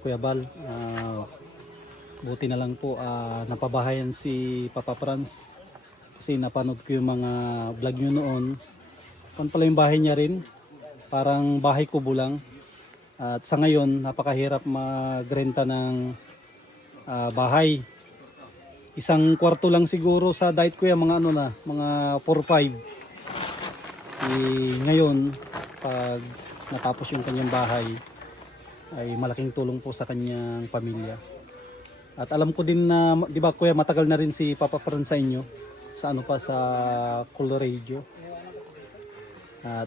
Kuya Bal, buti na lang po napabahayan si Papa Franz kasi napanood ko yung mga vlog nyo noon. Kung pala yung bahay niya rin, parang bahay kubo lang. At sa ngayon, napakahirap magrenta ng bahay. Isang kwarto lang siguro sa diet ko yan, mga 4-5. Ngayon, pag natapos yung kanyang bahay, ay malaking tulong po sa kanyang pamilya. At alam ko din na, di ba kuya, matagal na rin si Papa Fran sa inyo, sa sa Colorado.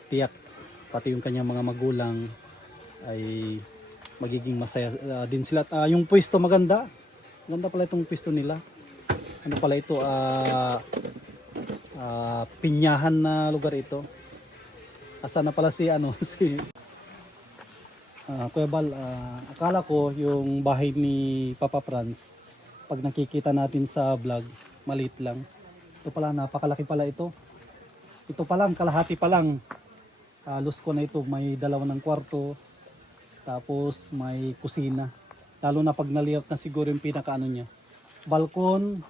Tiyak, pati yung kanyang mga magulang ay magiging masaya din sila. Yung pwesto maganda pala itong pwesto nila. Ano pala ito, pinyahan na lugar ito. Asa na pala si Kuya Bal, akala ko yung bahay ni Papa Franz, pag nakikita natin sa vlog, maliit lang. Ito pala, napakalaki pala ito. Ito pa lang, kalahati pa lang. Halos ko na ito, may 2 kwarto, tapos may kusina. Lalo na pag nalihat na siguro yung pinakaano niya. Balkon,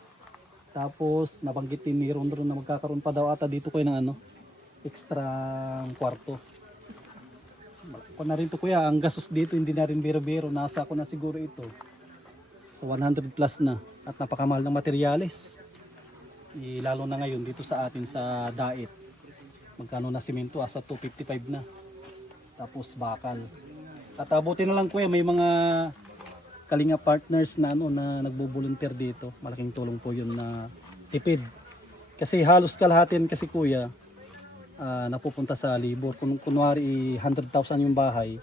tapos nabanggitin ni Ron na magkakaroon pa daw ata dito kayo ng extra kwarto. Kung na rin to kuya, ang gastos dito hindi na rin biro-biro, nasa ako na siguro ito sa 100 plus na, at napakamahal ng materyales. Lalo na ngayon dito sa atin sa Dait, magkano na simento, asa 255 na, tapos bakal. At abuti na lang kuya, may mga kalinga partners na na nagbo-volunteer dito. Malaking tulong po yun na tipid, kasi halos kalahatin kasi kuya napupunta sa libor. Kung kunwari 100,000 yung bahay,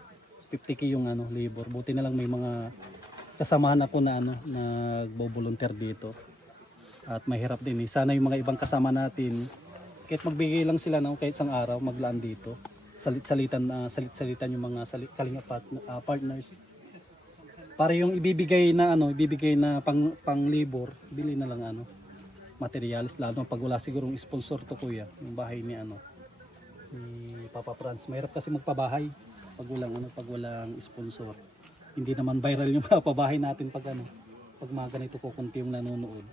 50k yung libor. Buti na lang may mga kasamahan ako na nagbo-volunteer dito. At mahirap din sana yung mga ibang kasama natin, kahit magbigay lang sila kahit isang araw, maglaan dito. Salitan yung mga kalinga partners. Para yung ibibigay na pang libor, bili na lang materials, lalo pag wala sigurong sponsor to kuya, yung bahay ni ni Papa Franz. Mahirap kasi magpabahay pag walang sponsor. Hindi naman viral yung mga pabahay natin pag mga ganito ko kunti yung nanonood.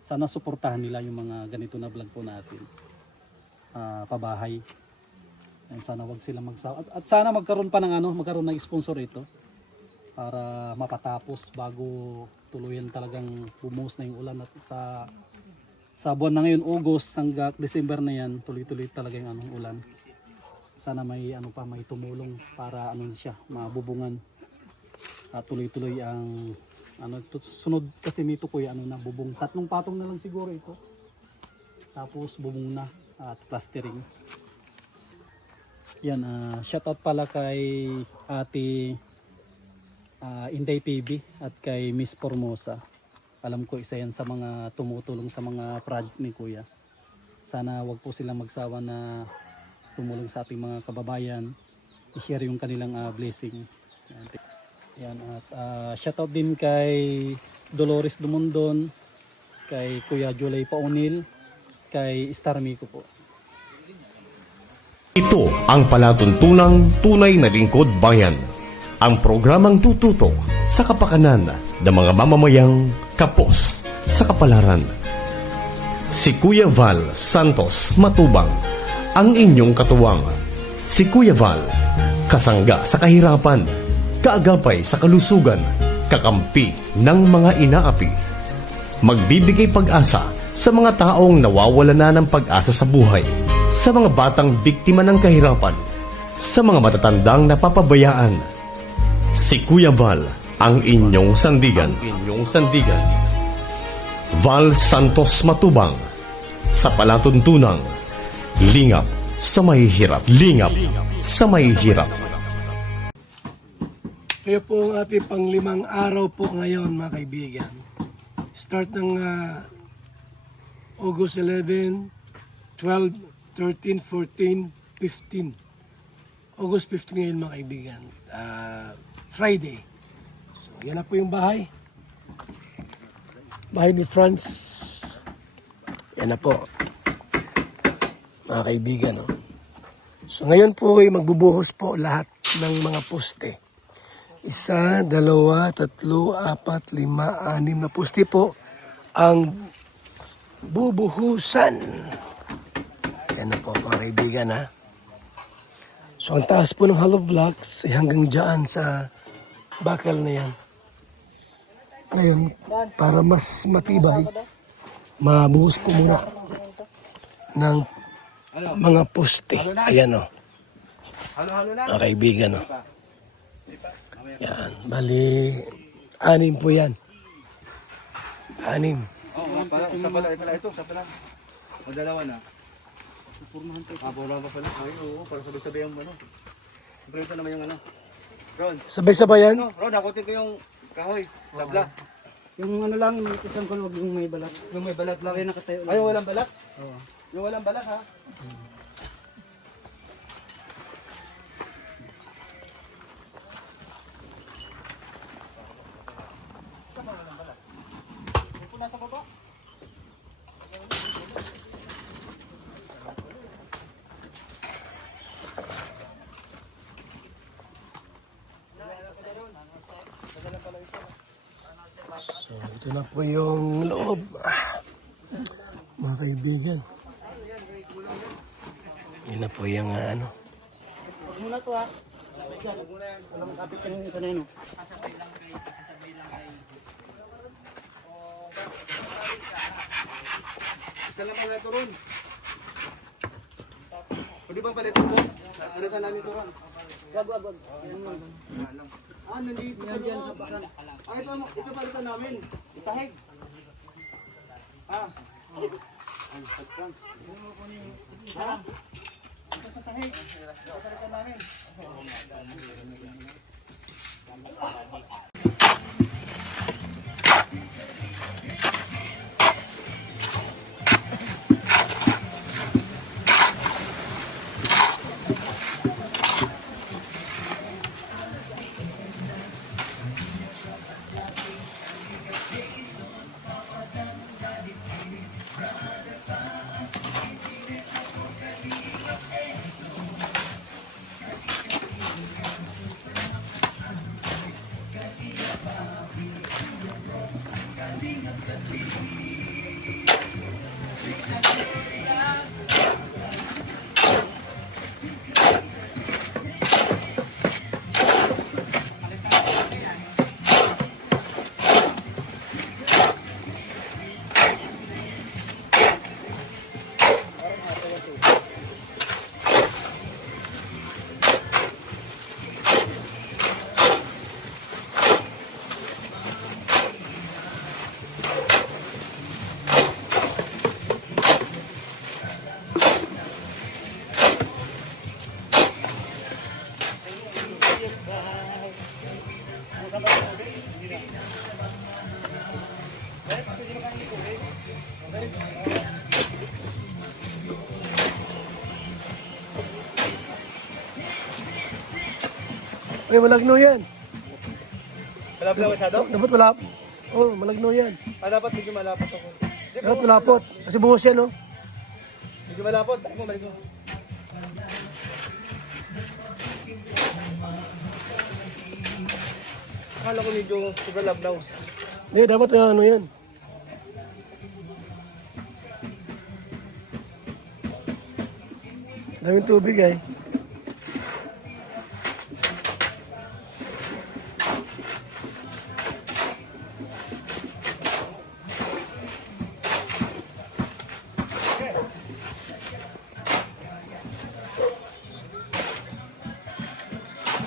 Sana suportahan nila yung mga ganito na vlog po natin. Pabahay. Sana wag sila magsawa. At sana magkaroon ng sponsor ito para mapatapos bago tuluyan talagang bumuhos na yung ulan. At sa buwan na ngayon, August hanggang December na yan, tuloy-tuloy talaga yung ulan. Sana may may tumulong para siya mabubungan. At tuloy-tuloy ang sunod kasi nito kuya bubong. 3 patong na lang siguro ito. Tapos bubong na at plastering. Yan, shoutout pala kay Ate Inday PB at kay Miss Formosa. Alam ko isa yan sa mga tumutulong sa mga project ni kuya. Sana wag po silang magsawa na tumulong sa ating mga kababayan, i-share yung kanilang blessing. Yan, at shoutout din kay Dolores Dumondon, kay Kuya Julay Paunil, kay Star Miko po. Ito ang palatuntunang tunay na lingkod bayan. Ang programang tututok sa kapakanan ng mga mamamayang kapos sa kapalaran. Si Kuya Val Santos Matubang, ang inyong katuwang. Si Kuya Val, kasangga sa kahirapan, kaagapay sa kalusugan, kakampi ng mga inaapi. Magbibigay pag-asa sa mga taong nawawala na ng pag-asa sa buhay, sa mga batang biktima ng kahirapan, sa mga matatandang napapabayaan. Si Kuya Val, ang inyong sandigan. Val Santos Matubang, sa palatuntunang lingap sa mahihirap. Kaya po ang ating pang-5 araw po ngayon mga kaibigan. Start ng August 11, 12, 13, 14, 15. August 15 ngayon mga kaibigan. Friday. So yan na po yung bahay. Bahay ni Franz. Yan na po. Mga kaibigan. So ngayon po ay magbubuhos po lahat ng mga poste. 1, 2, 3, 4, 5, 6 na pusti po ang bubuhusan. Yan na po mga kaibigan ha. So ang taas po ng hollow blocks ay hanggang dyan sa bakal na yan. Ngayon, para mas matibay, mabuhos po muna ng mga poste. Ayan o. Mga kaibigan o. Yan, bali, 6 po yan. 6. Oo, isa pala, ito, isa pala. O dalawa na. Purmahan pa pala. Ay, oo, para sabay-sabay ang ano. Siyempre ito naman yung ano. Ron, Sabay-sabay yan. Ron, nakutin ko yung kahoy, tabla. Yung ano lang, yung isang kalwag yung may balat. Yung may balat lang. Kaya nakatayo lang. Ay, yung walang balat? Oo. Yung walang balat ha? So, ito na po yung loob. Mga kaibigan. Yan na po yung ano. Huwag muna to ha. Walang kapit yan yung isa na yun. Isa lang pala ito ron. Pwede bang palitin ko? Alisan namin ito ron. Wag. Ayan lang. Nandito Yan dyan sa bakan. ito palitan namin. Isahig. Ha? Isahig. Palitan namin. Ay, malagno yan. Malapit masyado? Dapat malapot. Oh, malagno yan. Dapat medyo malapot ako. Dapat malapot. Kasi buhos yan, no? Medyo malapot. Ako, balik mo. Akala ko medyo sugalablaw. Hindi, dapat ano yan. Daming tubig ay.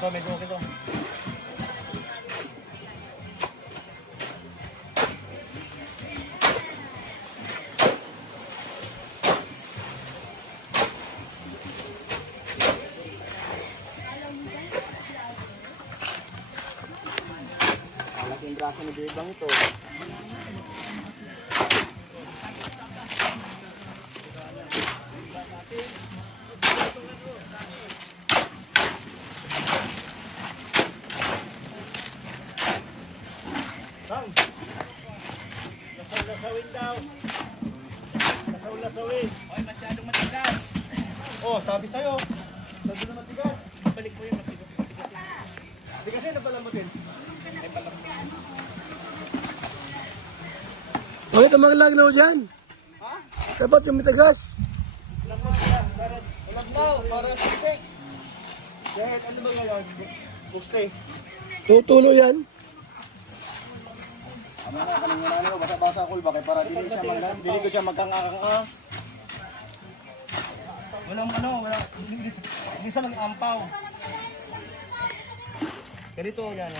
Ito, medyo okay to. Malaking braso ni Bebang ito. Oh, sabi sa'yo. Sabi na matigas. Balik mo yung matigas. Hindi kasi napalambutin. Bakit ang maglagnaw dyan? Dapat yung mitagas. Malagnaw, para sa steak. Kahit ano ba yan? Guste. Tutulo yan. Ano na kanang wala nyo, basa-basa ko ba? Kaya para dili ko siya magkang-akang-a. Walang ano, wala. Hindi sa mag-ampaw. Ganito yan.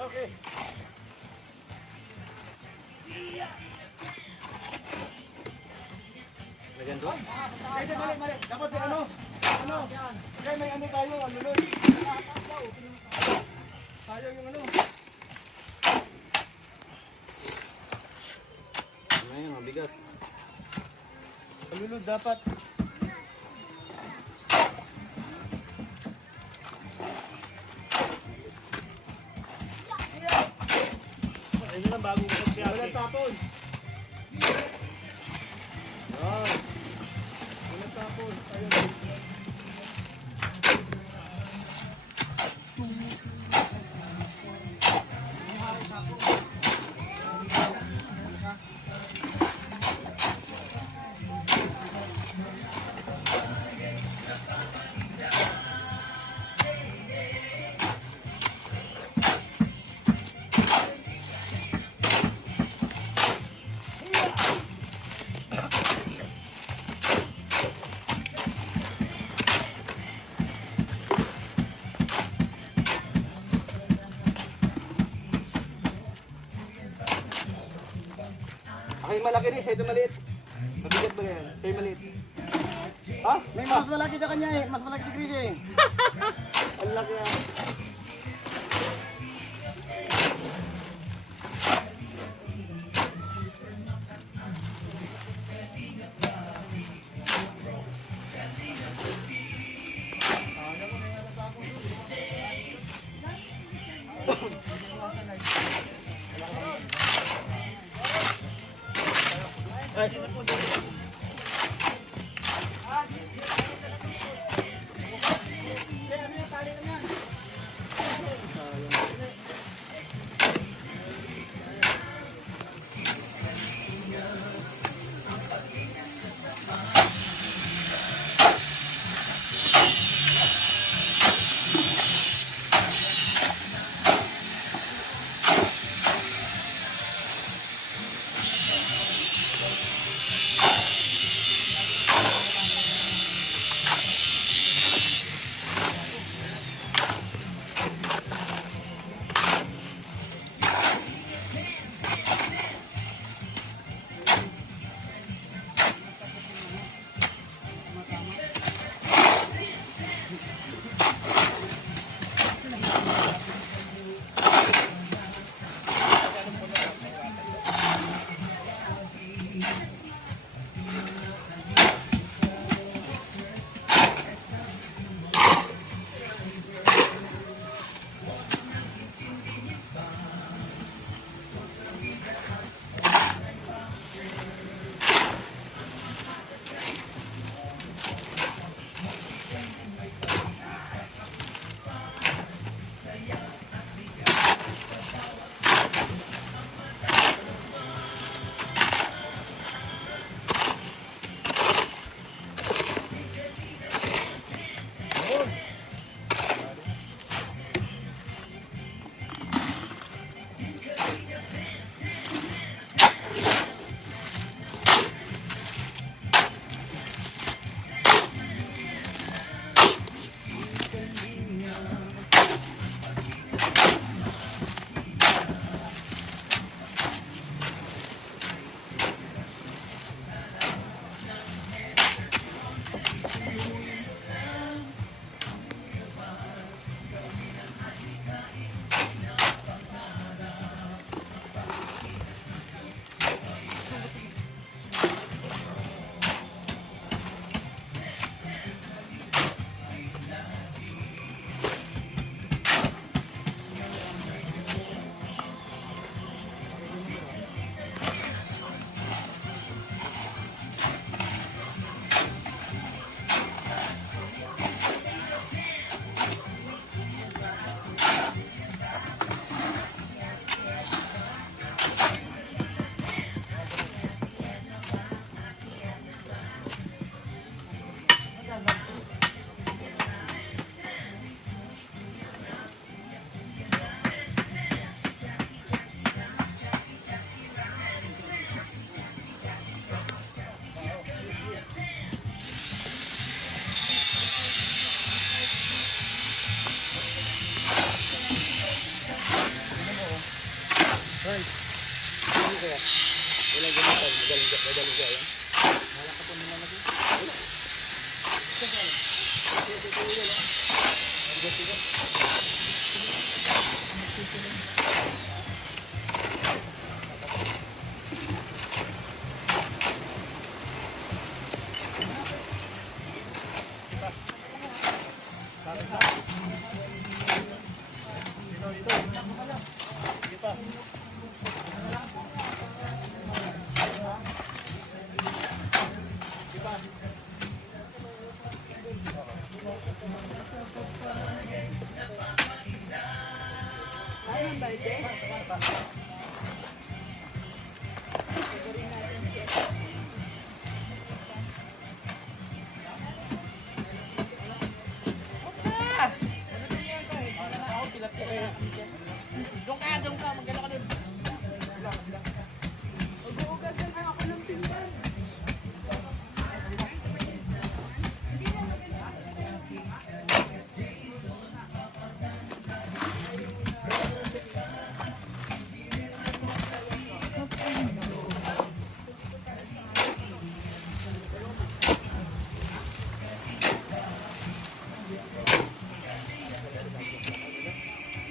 Okay. Lagyan doon? Hindi, mali. Dapat may ano? Kaya may ano tayo, ano nun? Tayo yung ano? Ngayon, mabigat. Alulod dapat. Ayun lang bago ko siya. Walang tapon. Yan. Walang tapon. Ayun. Ay, malaki rin. Sa ito maliit. Mabigat ba yan? Sa'yo maliit. Ha? May mas malaki sa kanya eh. Mas malaki si Chris eh. Ang laki ah.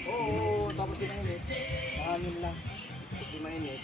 Oo, tapos pinanginit. Mahangin lang. Hindi mainit.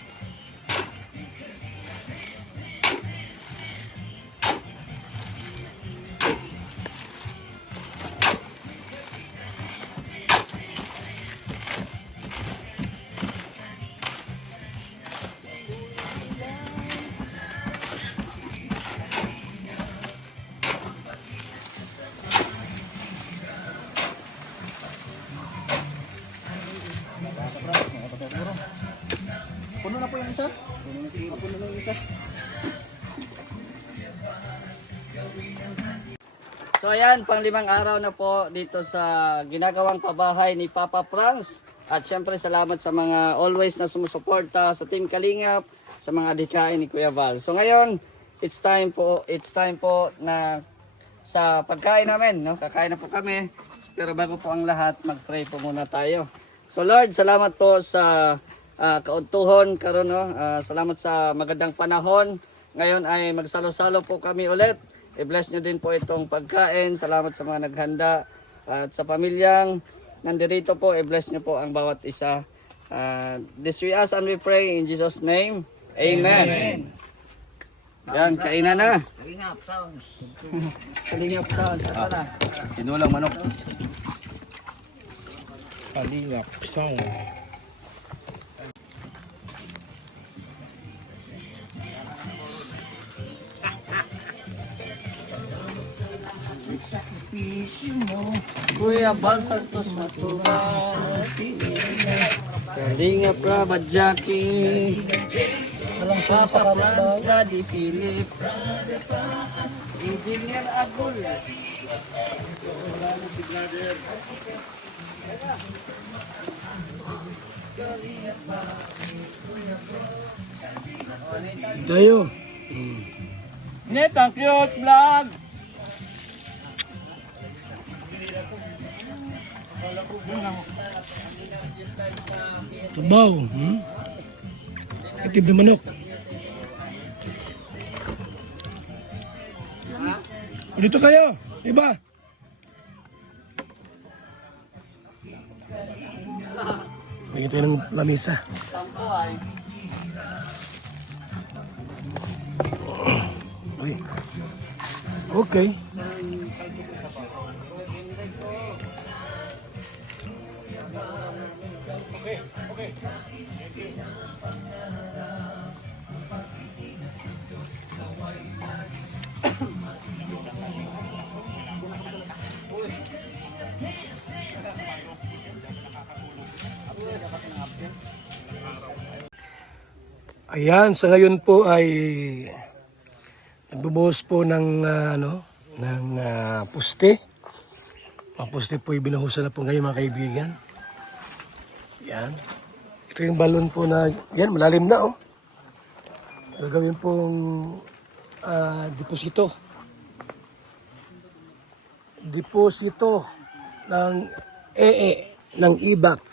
Puno na po yung isa? Puno na yung isa. So ayan, pang-5 araw na po dito sa ginagawang pabahay ni Papa Franz. At syempre salamat sa mga always na sumusuporta sa Team Kalingap, sa mga adhikain ni Kuya Val. So ngayon, it's time po na sa pagkain namin, no? Kakain na po kami. Pero bago po ang lahat, mag-pray po muna tayo. So Lord, salamat po sa kauntuhon karon, no? Salamat sa magandang panahon. Ngayon ay magsalo-salo po kami ulit. I-bless nyo din po itong pagkain. Salamat sa mga naghanda at sa pamilyang nandirito po. I-bless nyo po ang bawat isa. This we ask and we pray in Jesus' name. Amen. Yan, kainan na. Kalingap sounds. Kalingap sounds. Asa na? Tinulang manok. Kalingap song. Kuya Val Santos Matuba. Kalingap Rabad Jackie. Papa Franz, Daddy Philip. Engineer Agul. Tayo. Net, ang cute vlog. Sabaw. Itib na manok. Dito kayo. Iba. Lagyan tayo ng lamisa. Sampo ay. Uy. Okay. Ayan, sa ngayon po ay nagbubuhos po ng puste. Ang puste po ay binuhusan na po ngayon mga kaibigan. Yan. Ito yung balon po na, yan, malalim na oh. Gagawin pong deposito. Deposito ng ng ibak.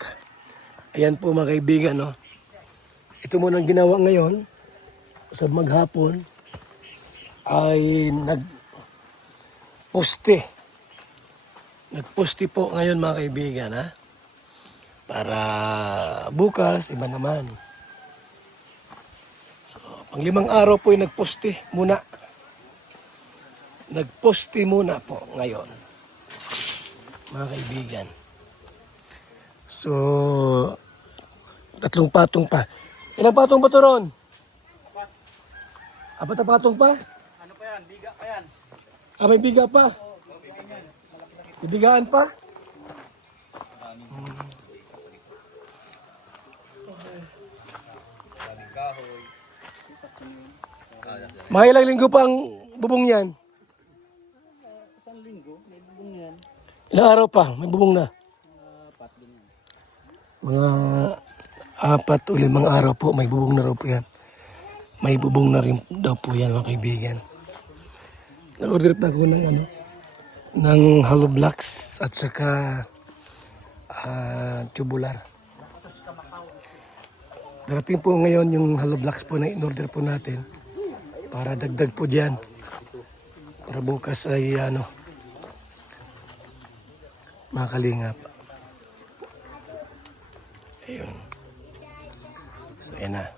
Ayan po mga kaibigan, no. Ito ito muna ang ginawa ngayon sa maghapon ay nagposte. Nagposte po ngayon mga kaibigan, ha? Para bukas, iba naman. So, pang-5 araw po ay nagposte muna. Nagposte muna po ngayon, mga kaibigan. So, 3 patong pa. Ilang patong ba ito ron? 4 na patong pa? Ano pa yan? Biga pa yan. Ah, may biga pa? Ibigaan pa? Mga ilang linggo pa ang bubong niyan? Isang linggo, may bubong yan. Ilang araw pa? May bubong na? Mga 4 o 5 araw po, may bubong na raw po yan. May bubong na rin daw po yan, mga kaibigan. Na-order pa ako ng ng hollow blocks at saka tubular. Darating po ngayon yung hollow blocks po na in-order po natin para dagdag po diyan. Para bukas ay mga kalingap. Ayun. So, ayan na.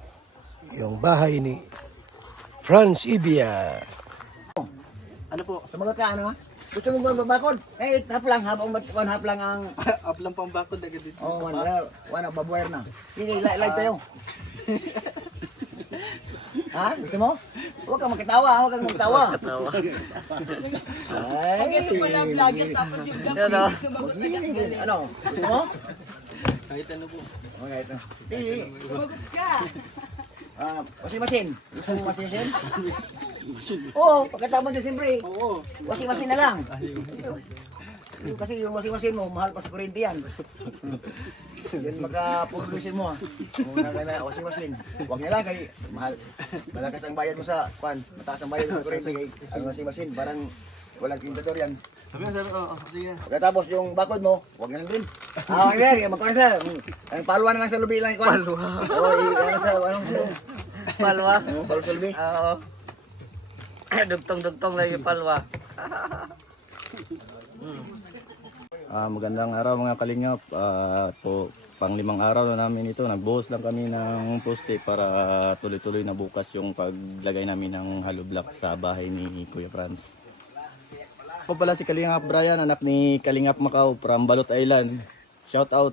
Yung bahay ni Franz Ibia. Ano po? Sumagot ka, ano ha? Gusto mo ba babakod? Eh, haplang, haplang ang... Up lang pang bakod agad dito. Oh, wala, babuwer na. Sige, live tayo. Ha? Gusto mo? Huwag kang magkatawa, huwag kang magkatawa. Ay, Ito pala ang vlogger tapos yung gabi sumagot na galing. ano? Gusto mo? Kahit ano po. Oh, kahit na. Sige. Sumagot ka. Washing-machine. Gusto mo washing-machine? Oo, pagkatapos dyan siyempre. Oo. Washing-machine na lang. Kasi yung washing-machine mo, mahal pa sa kuryente yan. Yan makaproduce mo ha. Muna ka na washing-machine. Huwag niya lang kay mahal. Malakas ang bayad mo sa kwan. Mataas ang bayad mo sa kuryente kay ang washing-machine. Parang walang tintador yan. Sabi mo, sige na. Pagkatapos yung bakod mo, huwag na lang din. Magkano sa, ang palwa na lang sa lubi lang. Palwa? Oo, ano sa, anong sa? Palwa. Palwa sa lubi? Oo. Dugtong-dugtong lang yung palwa. Magandang araw mga kalingap. Po, pang 5 araw na namin ito. Nagbuhos lang kami ng poste para tuloy-tuloy na bukas yung paglagay namin ng hollow block sa bahay ni Kuya Franz. Ako pala si Kalingap Brian, anak ni Kalingap Macau from Balot Island. Shout out.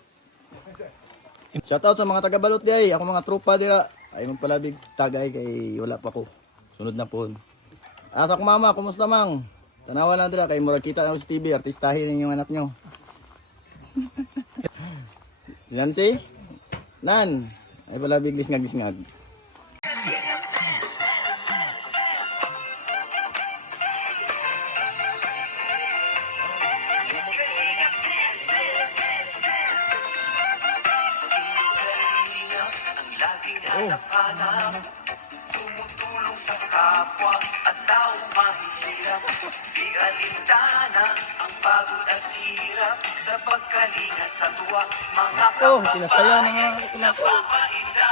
Shout out sa mga taga Balot di ay. Ako mga tropa dira. Ay magpalabig tagay kay wala pa ko. Sunod na po. Asa ko mama, kumusta mang? Tanawa na dira kay murag kita na sa TV, artistahin yung anak nyo. Yan si Nan. Ay palabig lisngag-lisngag. Tumutulong sa kapwa at tao mahihirap. Di alintana ang pagod at hirap sa pagkalinga sa tuwa. Mga Tinasayaw na nga. kapapainda.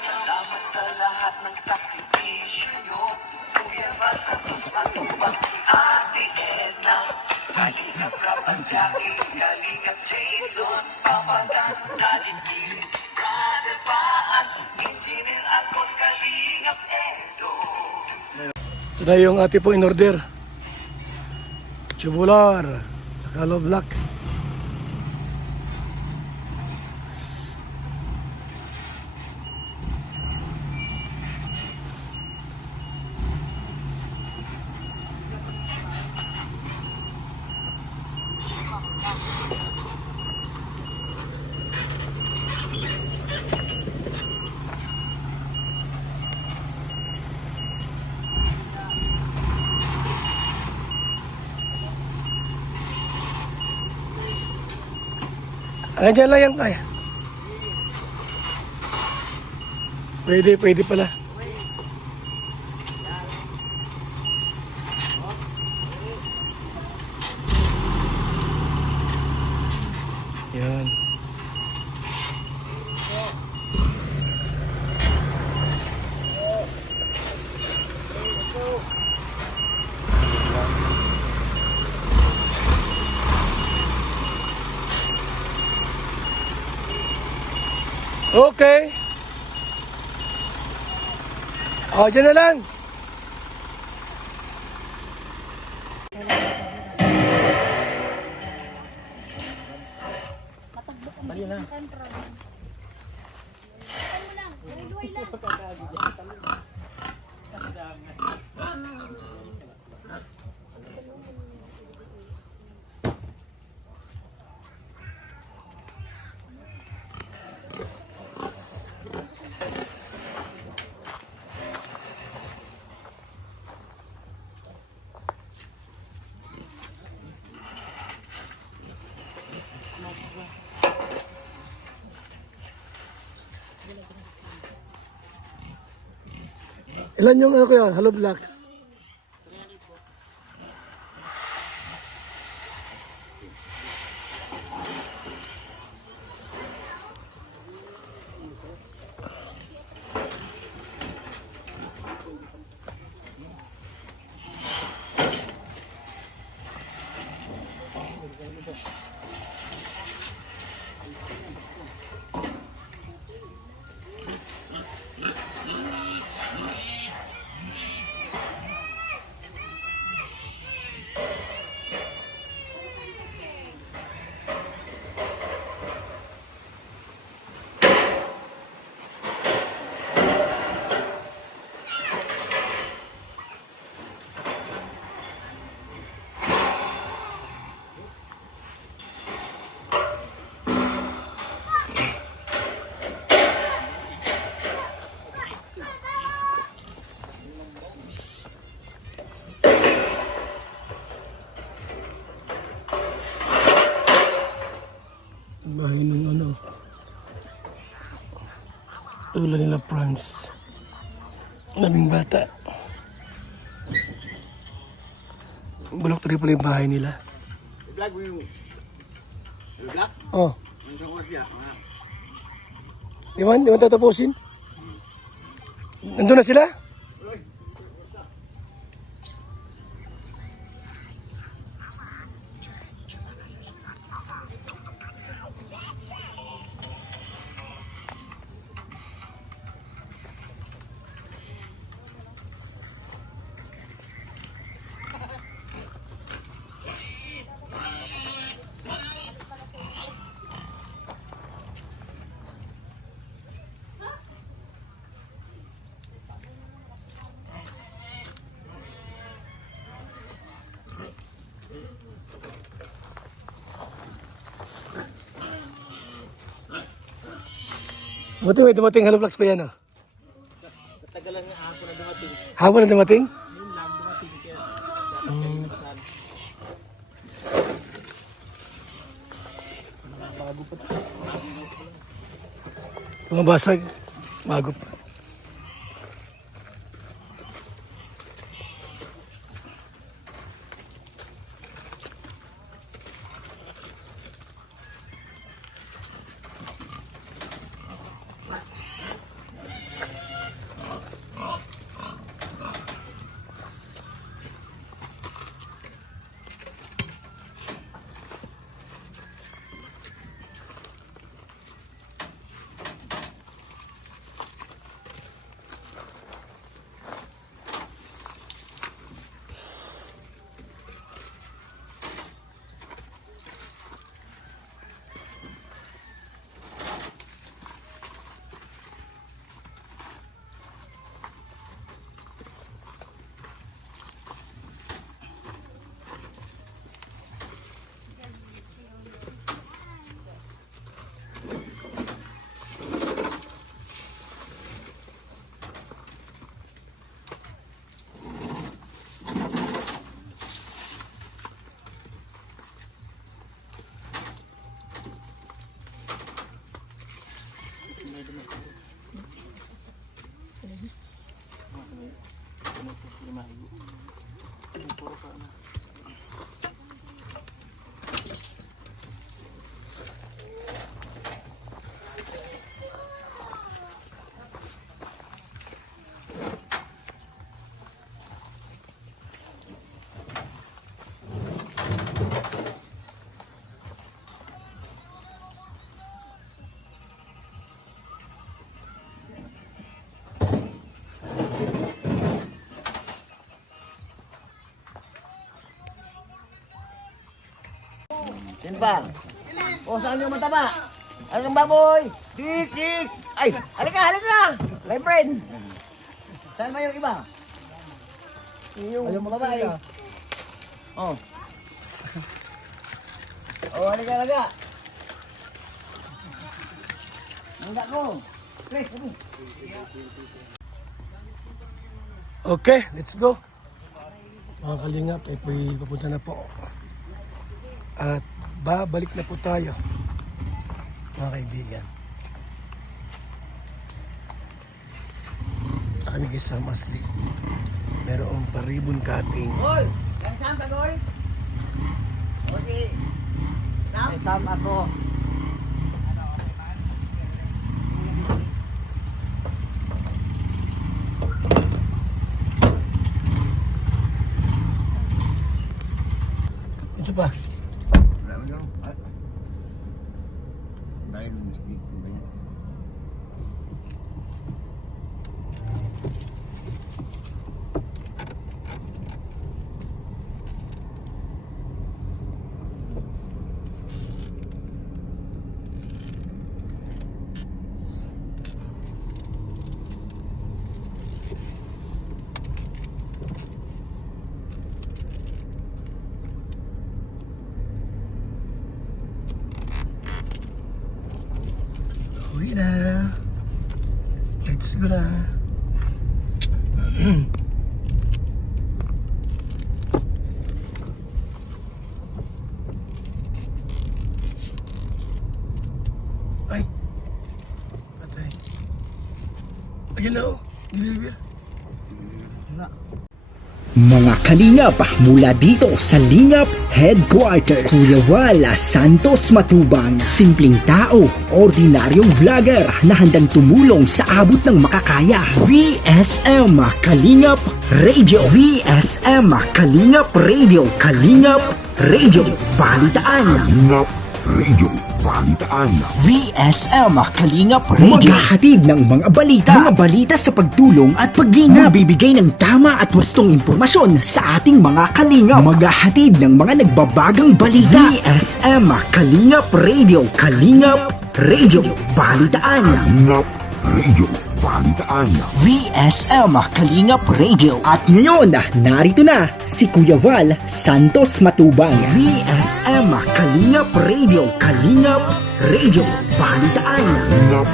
Salamat sa lahat ng sakripisyo nyo. Kuya Franz Santos Matubang, Ate Edna, Kalingap Rap at Jackie, Kalingap Jason, Papa Dan, Daddy P, Brother Paas, Engineer Akon, Kalingap Edo. Ito na yung ate po in order. Tubular, saka hollow blocks. Ayan lang yan kaya. Pwede pala. Okay. O, dyan na lang. Ilan yung ano ko yun? Hollow blocks? Bahay ng ano. Tula nila France. Naming bata. Bulok tuloy pala yung bahay nila. Vlog mo yung... Vlog? Oh. Yung sa kuwas niya. Di man tatapusin? Nandun na sila? Buti may dumating Hollow blocks pa yan, oh. Natagalan nga hapon na dumating. Hapon na dumating? Yun lang dumating. Kaya Mga basag. Bago pa. Yan pa. O, saan yung mataba? Anong baboy? Dik, dik! Ay, halika! My friend! Saan ba yung iba? Yung babae. Oh. Oh, halika. Mangga ko. Please, please. Okay, let's go. Mga kalingap, papunta na po. At babalik na po tayo, mga kaibigan. Kami sa Masli. Merong paribon cutting. Gol! Yang saan ka, Gol? Okay. May Sam ako. Ito pa. Uwi na. Let's go na. Ay. Patay. Ayun na oh. Deliver. Mga kalingap mula dito sa Lingap Headquarters, Kuya Val Santos Matubang, simpleng tao, ordinaryong vlogger na handang tumulong sa abot ng makakaya. VSM Kalingap Radio, VSM Kalingap Radio, Kalingap Radio Balitaan, Kalingap Radio Balitaan, VSM Kalingap Radio, maghahatid ng mga balita sa pagtulong at paglingap, bibigay ng tama at wastong impormasyon sa ating mga kalingap, maghahatid ng mga nagbabagang balita. VSM Kalingap Radio, Kalingap Radio Balitaan, Kalingap Radio Balitaan, VSM Kalingap Radio. At ngayon, narito na si Kuya Val Santos Matubang. VSM Kalingap Radio, Kalingap Radio Balitaan, Kalingap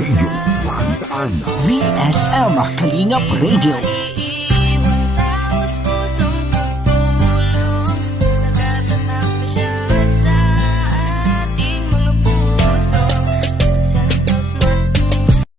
Radio Balitaan, VSM Kalingap Radio.